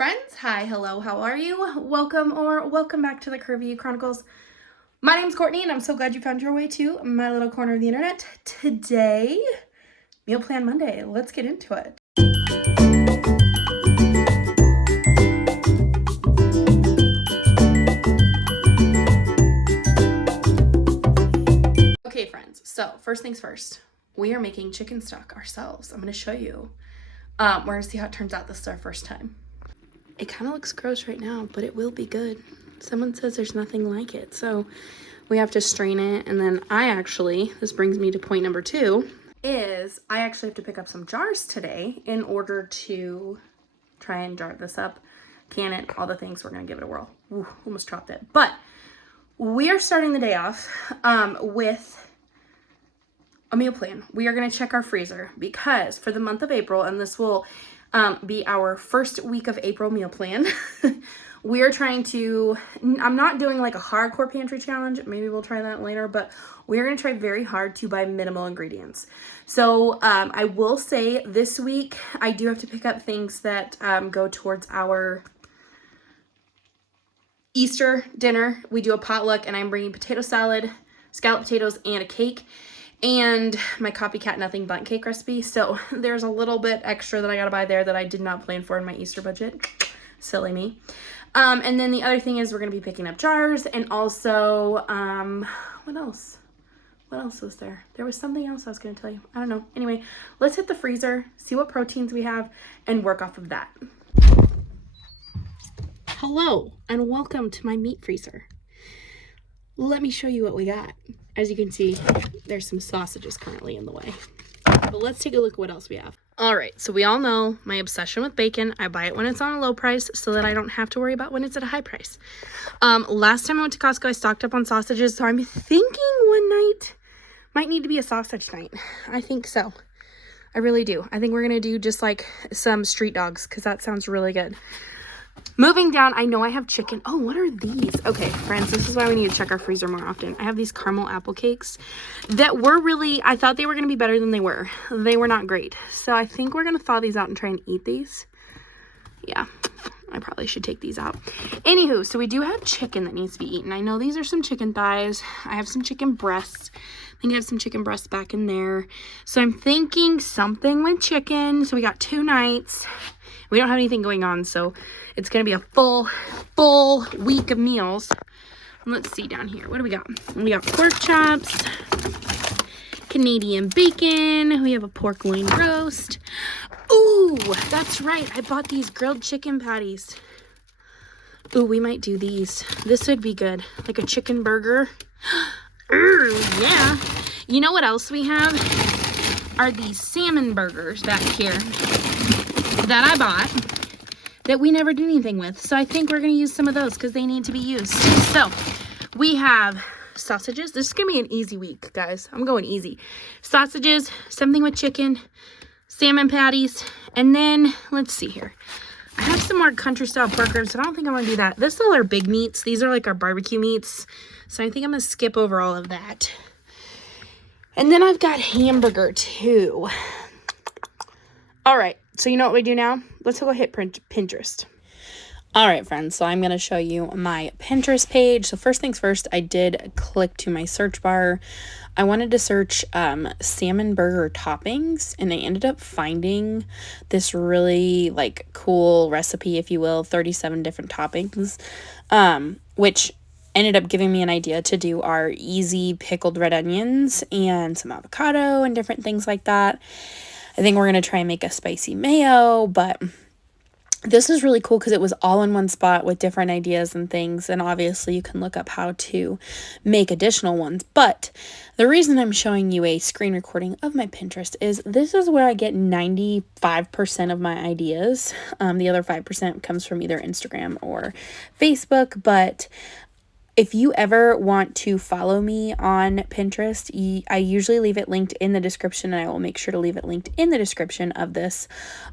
Friends, hi, hello, how are you? Welcome back to the Curvy E Chronicles. My name's Courtney, and I'm so glad you found your way to my little corner of the internet. Today, Meal Plan Monday. Let's get into it. Okay, friends, so first things first. We are making chicken stock ourselves. I'm going to show you. We're going to see how it turns out. This is our first time. It kind of looks gross right now, but it will be good. Someone says there's nothing like it. So we have to strain it. And then this brings me to point number 2, is I actually have to pick up some jars today in order to try and jar this up, can it, all the things. We're going to give it a whirl. Ooh, almost dropped it. But we are starting the day off with a meal plan. We are going to check our freezer because for the month of April, and this will be our first week of April meal plan. We are trying to, I'm not doing like a hardcore pantry challenge. Maybe we'll try that later, but we're going to try very hard to buy minimal ingredients. So I will say this week, I do have to pick up things that go towards our Easter dinner. We do a potluck and I'm bringing potato salad, scalloped potatoes, and a cake. And my copycat nothing Bundt cake recipe. So there's a little bit extra that I gotta buy there that I did not plan for in my Easter budget. Silly me. And then the other thing is we're gonna be picking up jars and also, what else? What else was there? There was something else I was gonna tell you. I don't know. Anyway, let's hit the freezer, see what proteins we have, and work off of that. Hello, and welcome to my meat freezer. Let me show you what we got. As you can see, there's some sausages currently in the way. But let's take a look at what else we have. All right, so we all know my obsession with bacon. I buy it when it's on a low price so that I don't have to worry about when it's at a high price. Last time I went to Costco, I stocked up on sausages, so I'm thinking one night might need to be a sausage night. I think so. I really do. I think we're going to do just like some street dogs because that sounds really good. Moving down, I know I have chicken. Oh, what are these? Okay, friends, this is why we need to check our freezer more often. I have these caramel apple cakes that were really, I thought they were going to be better than they were. They were not great. So I think we're going to thaw these out and try and eat these. Yeah, I probably should take these out. Anywho, so we do have chicken that needs to be eaten. I know these are some chicken thighs. I have some chicken breasts. I think I have some chicken breasts back in there. So I'm thinking something with chicken. So we got 2 nights. We don't have anything going on, so it's going to be a full week of meals. Let's see down here. What do we got? We got pork chops, Canadian bacon. We have a pork loin roast. Ooh, that's right. I bought these grilled chicken patties. Ooh, we might do these. This would be good. Like a chicken burger. Ooh, yeah. You know what else we have? Are these salmon burgers back here that I bought that we never do anything with. So I think we're going to use some of those because they need to be used. So we have sausages. This is going to be an easy week, guys. I'm going easy. Sausages, something with chicken, salmon patties, and then let's see here. I have some more country style pork ribs, but I don't think I want to do that. This is all our big meats. These are like our barbecue meats. So I think I'm going to skip over all of that. And then I've got hamburger too. All right. So you know what we do now? Let's go hit Pinterest. All right, friends. So I'm going to show you my Pinterest page. So first things first, I did click to my search bar. I wanted to search salmon burger toppings, and I ended up finding this really like cool recipe, if you will, 37 different toppings, which ended up giving me an idea to do our easy pickled red onions and some avocado and different things like that. I think we're going to try and make a spicy mayo, but this is really cool because it was all in one spot with different ideas and things. And obviously you can look up how to make additional ones. But the reason I'm showing you a screen recording of my Pinterest is this is where I get 95% of my ideas. The other 5% comes from either Instagram or Facebook, but If you ever want to follow me on Pinterest, I usually leave it linked in the description, and I will make sure to leave it linked in the description of this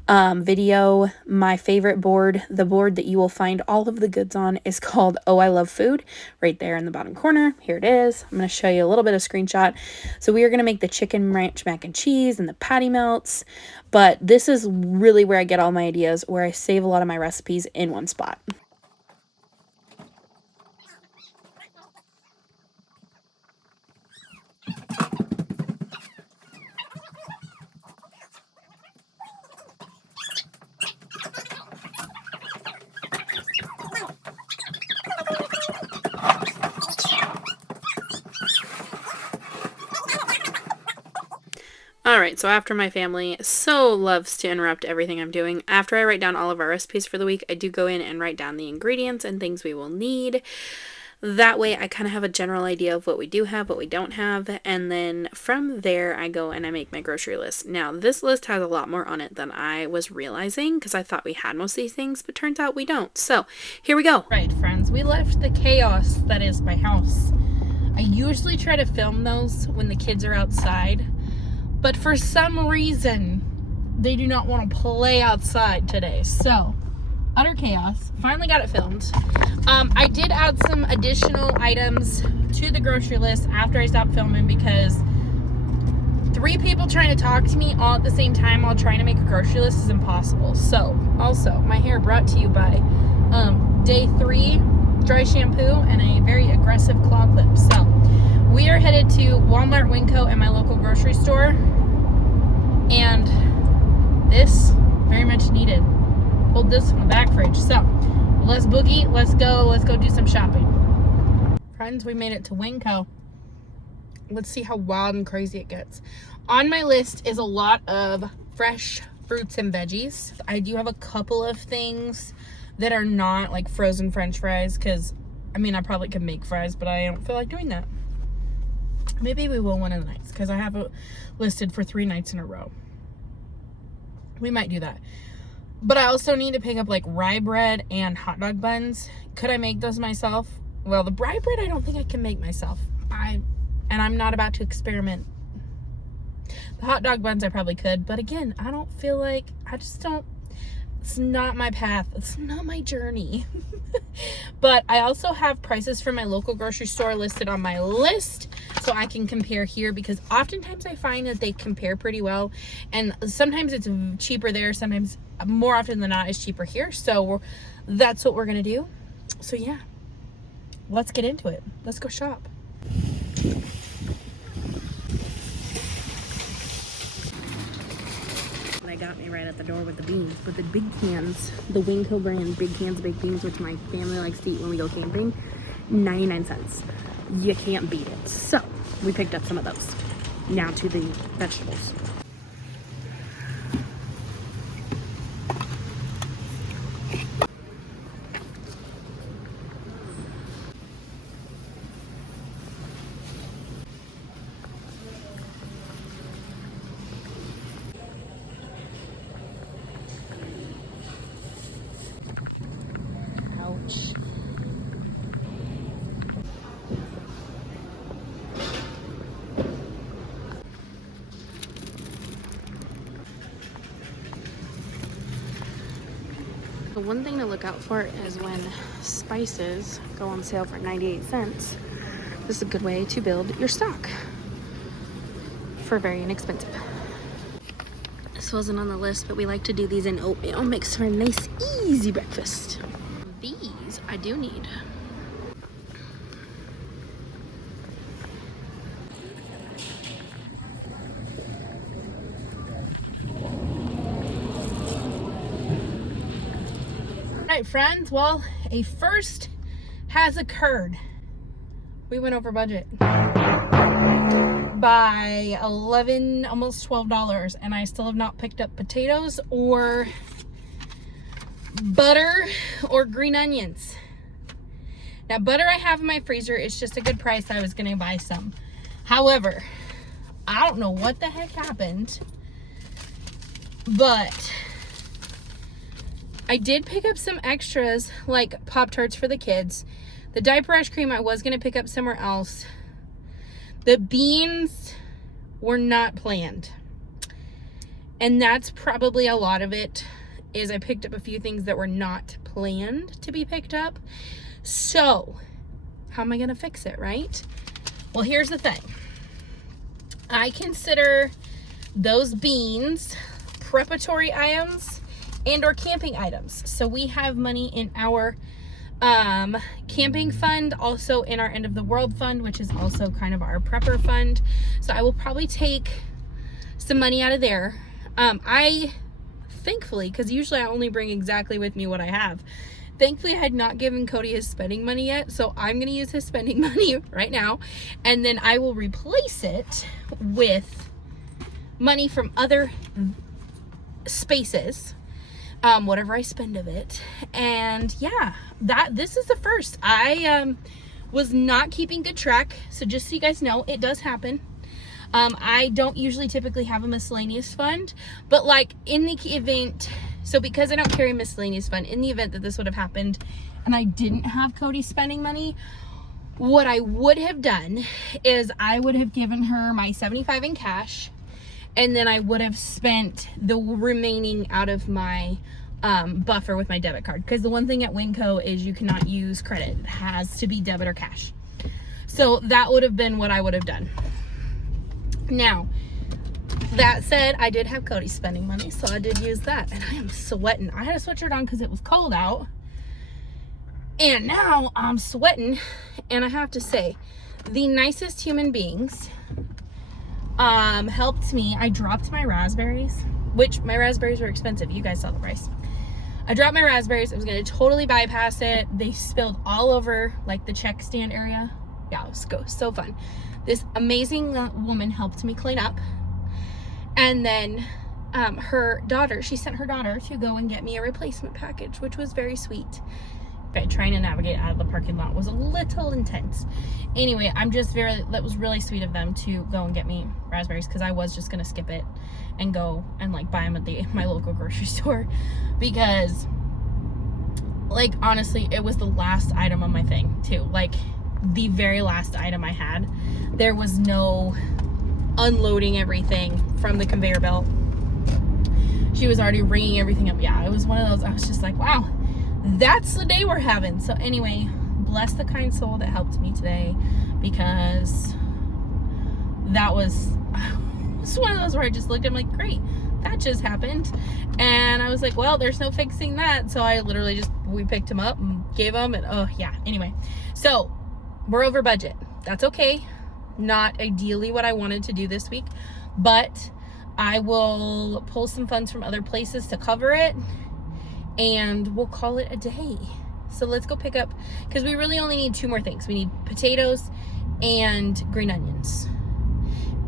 video. My favorite board, the board that you will find all of the goods on, is called Oh I Love Food, right there in the bottom corner. Here it is. I'm going to show you a little bit of screenshot. So we are going to make the chicken ranch mac and cheese and the patty melts, but this is really where I get all my ideas, where I save a lot of my recipes in one spot. Alright, so after my family so loves to interrupt everything I'm doing, after I write down all of our recipes for the week, I do go in and write down the ingredients and things we will need. That way I kind of have a general idea of what we do have, what we don't have, and then from there I go and I make my grocery list. Now, this list has a lot more on it than I was realizing, because I thought we had most of these things, but turns out we don't. So, here we go. Right, friends, we left the chaos that is my house. I usually try to film those when the kids are outside, but for some reason, they do not want to play outside today. So, utter chaos. Finally got it filmed. I did add some additional items to the grocery list after I stopped filming, because 3 people trying to talk to me all at the same time while trying to make a grocery list is impossible. So, also, my hair brought to you by Day 3 dry shampoo and a very aggressive claw clip. So, we are headed to Walmart, WinCo, and my local grocery store, and this very much needed. Pulled this from the back fridge. So let's boogie, let's go do some shopping. Friends, we made it to WinCo. Let's see how wild and crazy it gets. On my list is a lot of fresh fruits and veggies. I do have a couple of things that are not like frozen French fries, because I mean I probably could make fries, but I don't feel like doing that. Maybe we will one of the nights, because I have it listed for 3 nights in a row. We might do that. But I also need to pick up like rye bread and hot dog buns. Could I make those myself? Well, the rye bread I don't think I can make myself. I'm not about to experiment. The hot dog buns I probably could, but again, I don't feel like, it's not my path. It's not my journey. But I also have prices from my local grocery store listed on my list, so I can compare here, because oftentimes I find that they compare pretty well, and sometimes it's cheaper there, sometimes more often than not it's cheaper here. So that's what we're gonna do. So yeah, let's get into it. Let's go shop. They got me right at the door with the beans, with the big cans, the WinCo brand big cans of baked beans, which my family likes to eat when we go camping. 99 cents. You can't beat it. So we picked up some of those. Now to the vegetables. Ouch. The one thing to look out for is when spices go on sale for 98 cents. This is a good way to build your stock for very inexpensive. This wasn't on the list, but we like to do these in oatmeal. Makes for a nice, easy breakfast. These I do need. Alright, friends, well, a first has occurred. We went over budget by $11, almost $12, and I still have not picked up potatoes or butter or green onions. Now, butter I have in my freezer. It's just a good price. I was gonna buy some. However, I don't know what the heck happened, but I did pick up some extras like Pop-Tarts for the kids. The diaper rash cream I was going to pick up somewhere else. The beans were not planned. And that's probably a lot of it, is I picked up a few things that were not planned to be picked up. So, how am I going to fix it, right? Well, here's the thing. I consider those beans preparatory items and or camping items. So we have money in our camping fund, also in our end of the world fund, which is also kind of our prepper fund. So I will probably take some money out of there. I thankfully, because usually I only bring exactly with me what I have, thankfully I had not given Cody his spending money yet, so I'm going to use his spending money right now, and then I will replace it with money from other spaces, whatever I spend of it. And yeah, this is the first. I was not keeping good track, so just so you guys know, it does happen. I don't usually typically have a miscellaneous fund, but like in the event, so because I don't carry a miscellaneous fund, in the event that this would have happened and I didn't have Cody spending money, what I would have done is I would have given her my $75 in cash, and then I would have spent the remaining out of my buffer with my debit card. Because the one thing at WinCo is you cannot use credit. It has to be debit or cash. So that would have been what I would have done. Now, that said, I did have Cody spending money, so I did use that. And I am sweating. I had a sweatshirt on because it was cold out. And now I'm sweating. And I have to say, the nicest human beings helped me. I dropped my raspberries, which my raspberries were expensive. You guys saw the price. I dropped my raspberries. I was going to totally bypass it. They spilled all over like the check stand area. Yeah, it was so fun. This amazing woman helped me clean up. And then her daughter, she sent her daughter to go and get me a replacement package, which was very sweet. But trying to navigate out of the parking lot was a little intense. Anyway, that was really sweet of them to go and get me raspberries, because I was just going to skip it and go and like buy them at my local grocery store, because like honestly, it was the last item on my thing too. Like the very last item I had. There was no unloading everything from the conveyor belt. She was already ringing everything up. Yeah, it was one of those, I was just like, wow, that's the day we're having. So anyway, bless the kind soul that helped me today, because that was one of those where I just looked at him like, great, that just happened. And I was like, well, there's no fixing that. So I literally we picked him up and gave him, and oh yeah, anyway. So we're over budget. That's okay. Not ideally what I wanted to do this week, but I will pull some funds from other places to cover it, and we'll call it a day. So let's go pick up, because we really only need 2 more things. We need potatoes and green onions,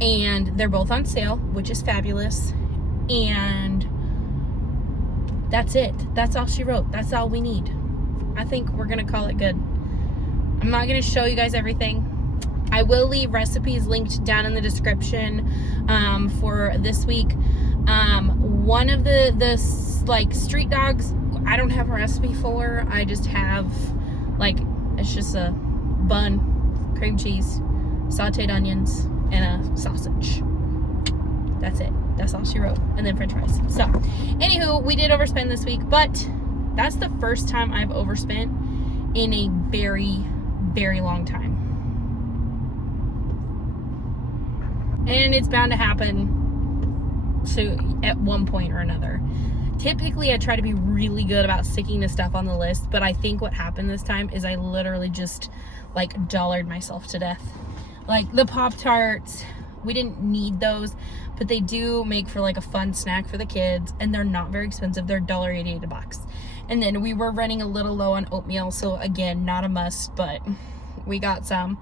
and they're both on sale, which is fabulous. And that's it. That's all she wrote. That's all we need. I think we're gonna call it good. I'm not gonna show you guys everything. I will leave recipes linked down in the description for this week. One of the like street dogs, I don't have a recipe for. I just have like, it's just a bun, cream cheese, sauteed onions, and a sausage. That's it. That's all she wrote. And then french fries. So anywho, we did overspend this week, but that's the first time I've overspent in a very, very long time. And it's bound to happen at one point or another. Typically, I try to be really good about sticking to stuff on the list, but I think what happened this time is I literally just like dollared myself to death. Like the Pop-Tarts, we didn't need those, but they do make for like a fun snack for the kids, and they're not very expensive. They're $1.88 a box. And then we were running a little low on oatmeal, so again, not a must, but we got some.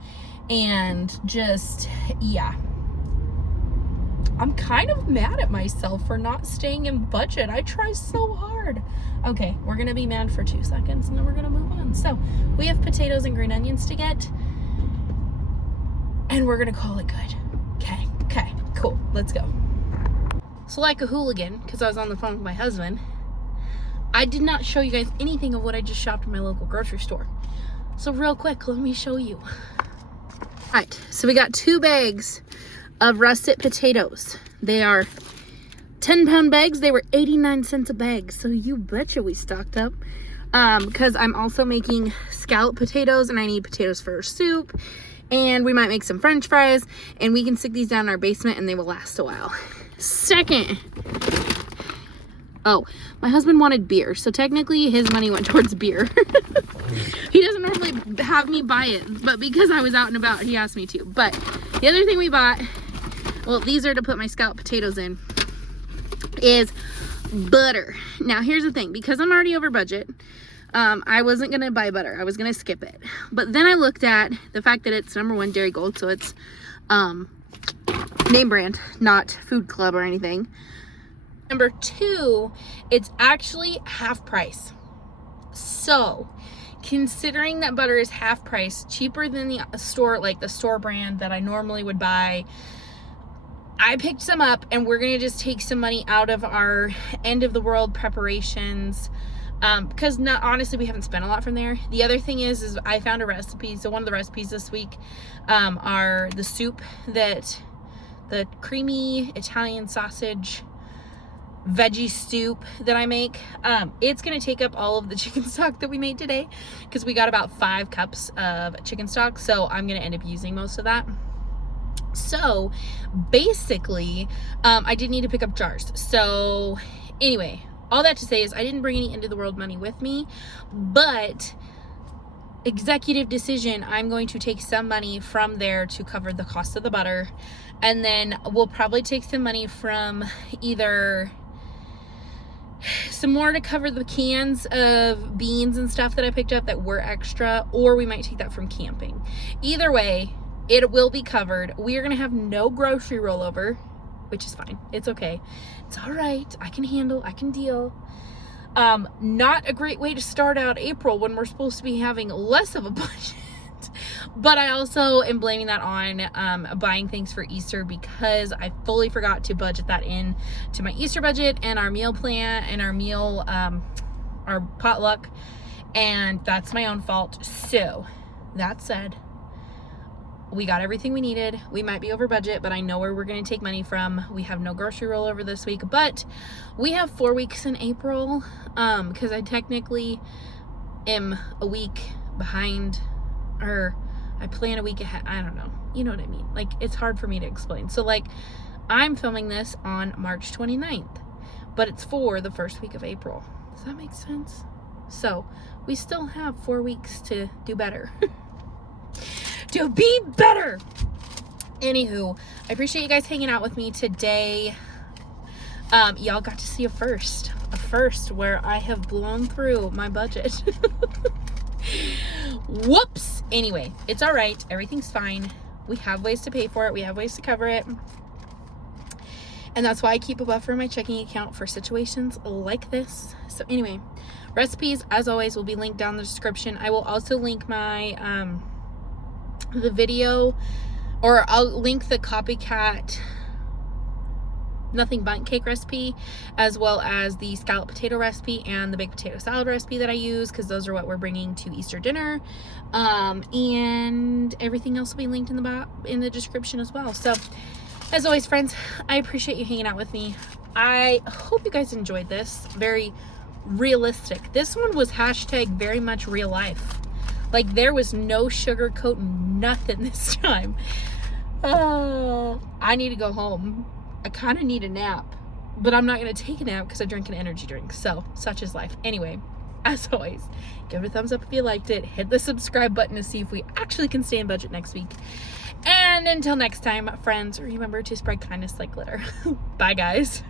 And just, yeah. I'm kind of mad at myself for not staying in budget. I try so hard. Okay, we're gonna be mad for 2 seconds and then we're gonna move on. So we have potatoes and green onions to get, and we're gonna call it good. Okay, cool, let's go. So like a hooligan, because I was on the phone with my husband, I did not show you guys anything of what I just shopped at my local grocery store. So real quick, let me show you. All right, so we got 2 bags of russet potatoes. They are 10-pound bags. They were 89 cents a bag, so you betcha we stocked up. Because I'm also making scalloped potatoes and I need potatoes for soup, and we might make some french fries, and we can stick these down in our basement and they will last a while. Second, oh, my husband wanted beer, so technically his money went towards beer. He doesn't normally have me buy it, but because I was out and about, he asked me to. But the other thing we bought, well, these are to put my scalloped potatoes in, is butter. Now here's the thing, because I'm already over budget, I wasn't gonna buy butter. I was gonna skip it. But then I looked at the fact that it's #1 Dairy Gold, so it's name brand, not Food Club or anything. #2, it's actually half price. So considering that butter is half price, cheaper than the store, like the store brand that I normally would buy, I picked some up, and we're gonna just take some money out of our end of the world preparations, because honestly we haven't spent a lot from there. The other thing is I found a recipe. So one of the recipes this week are the soup, that the creamy Italian sausage veggie soup that I make. It's gonna take up all of the chicken stock that we made today, because we got about 5 cups of chicken stock, so I'm gonna end up using most of that. So basically I did need to pick up jars. So anyway, all that to say is I didn't bring any end of the world money with me, but executive decision, I'm going to take some money from there to cover the cost of the butter, and then we'll probably take some money from either some more to cover the cans of beans and stuff that I picked up that were extra, or we might take that from camping. Either way, it will be covered. We are gonna have no grocery rollover, which is fine. It's okay. It's all right. I can handle, I can deal. Not a great way to start out April when we're supposed to be having less of a budget. But I also am blaming that on buying things for Easter, because I fully forgot to budget that in to my Easter budget and our meal plan and our meal, our potluck, and that's my own fault. So that said, we got everything we needed. We might be over budget, but I know where we're going to take money from. We have no grocery rollover this week, but we have 4 weeks in April, because I technically am a week behind, or I plan a week ahead. I don't know. You know what I mean? Like, it's hard for me to explain. So like, I'm filming this on March 29th, but it's for the first week of April. Does that make sense? So we still have 4 weeks to do better. To be better. Anywho, I appreciate you guys hanging out with me today. Y'all got to see a first where I have blown through my budget. Whoops. Anyway, it's all right. Everything's fine. We have ways to pay for it. We have ways to cover it. And that's why I keep a buffer in my checking account for situations like this. So anyway, recipes, as always, will be linked down in the description. I will also link my the video, or I'll link the copycat Nothin Bundt cake recipe, as well as the scalloped potato recipe and the baked potato salad recipe that I use, because those are what we're bringing to Easter dinner. And everything else will be linked in the description as well. So as always, friends, I appreciate you hanging out with me. I hope you guys enjoyed this. Very realistic. This one was hashtag very much real life. Like, there was no sugarcoating nothing this time. I need to go home. I kind of need a nap, but I'm not going to take a nap because I drank an energy drink. So, such is life. Anyway, as always, give it a thumbs up if you liked it. Hit the subscribe button to see if we actually can stay in budget next week. And until next time, friends, remember to spread kindness like glitter. Bye, guys.